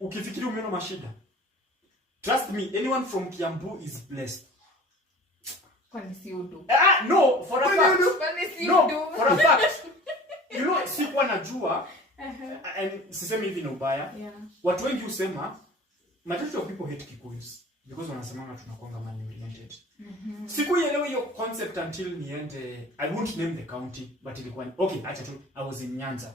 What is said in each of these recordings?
ukifikiri umeona mashida, trust me, anyone from Kiambu is blessed. Kwani si udu? No, for a fact. Kwani si No, udu? for a fact. You know, sikuwa najua, and sisemi hivi na ubaya. Yeah. Watu wengi husema, majority of people hate Kikuyus because wanasemanga tunakuanga money oriented. Sikuielewa hiyo concept until niende, I won't name the county, but ilikuwa okay, acha tu, I was in Nyanza.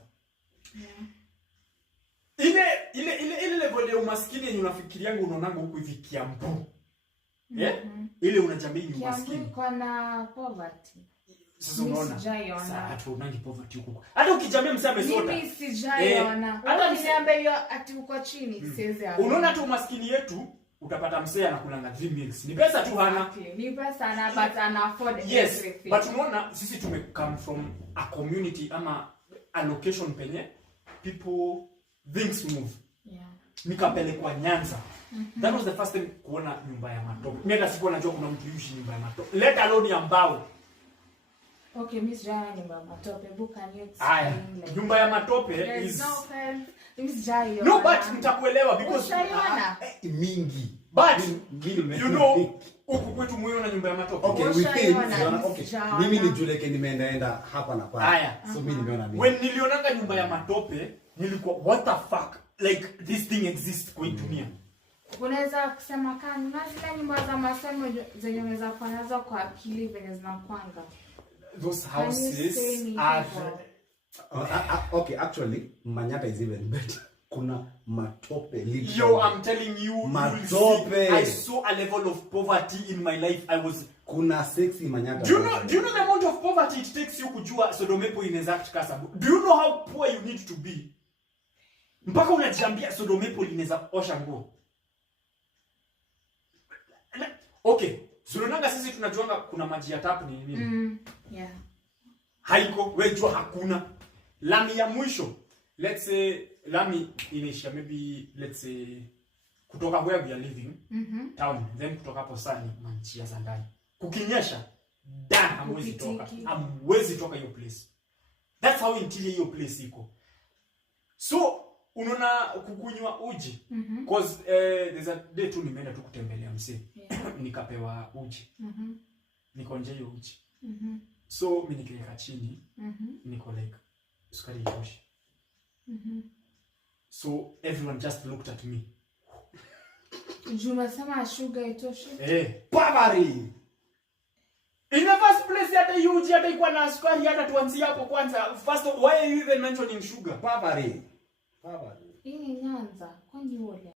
Ile level ya umaskini yenye unafikirianga unaonanga huko hivi Kiambu. Ile unajamii ni umaskini. Kiambu kwa na poverty. Sasa unaona. Sasa hatuonangi poverty huko. Hata ukijamia msee amesota. Mimi sijaiona. Hata msiambe hiyo ati uko chini siwezi hapo. Unaona tu umaskini yetu utapata msee anakulanga 3 meals. Ni pesa tu hana. Ni pesa na but ana afford everything. But unaona sisi tume come from a community ama a location penye people things move. Yeah. Nikapelekwa Nyanza. That was the first time kuona nyumba ya matope. Mimi hata sikuwa najua kuna mtu yuishi nyumba ya matope. Let alone ya mbao. Okay, Miss Jaya nyumba ya matope. Book can you explain? Nyumba ya matope is no fence. Miss Jaya. No, but mtakuelewa because mingi. But you know huku kwetu muiona nyumba ya matope. Okay, we think okay. Mimi ni Juleke nimeenda hapa na pale. So mimi nimeona nini? When nilionanga nyumba ya matope, nilikuwa what the fuck? Like this thing exists kwa dunia. Unaweza kusema kani unazile nyumba za masemo zenye unaweza kufanyaza kwa akili venye zinakwanga. Those houses are okay, actually Manyata is even better. Kuna matope literally. Yo, I'm telling you, matope. I saw a level of poverty in my life. I was kuna sexy Manyata. Do you know the amount of poverty it takes you kujua Sodomepo in exact Kasabu? Do you know how poor you need to be? Mpaka unajambia Sodomepo linaweza osha nguo. Okay, Zulonanga sisi tunajuanga kuna maji ya tapu ni nini? Yeah. Haiko, wewe jua hakuna. Lami ya mwisho. Let's say lami inaisha maybe let's say kutoka where we are living, town, then kutoka hapo sani manchia za ndani. Kukinyesha, hamwezi toka. Hamwezi toka hiyo place. That's how interior hiyo place iko. So unaona kukunywa uji cause there's a day tu nimeenda tu kutembelea msee. Nikapewa uji. Nikonje hiyo uji. So mimi nikiweka chini niko like sukari itoshi. So everyone just looked at me. Juma sema sugar itoshi. Poverty. In the first place hata hiyo uji hata ikuwa na sukari hata tuanzie hapo kwanza. First of why are you even mentioning sugar? Poverty. Hii ni Nyanza. Kwani wole?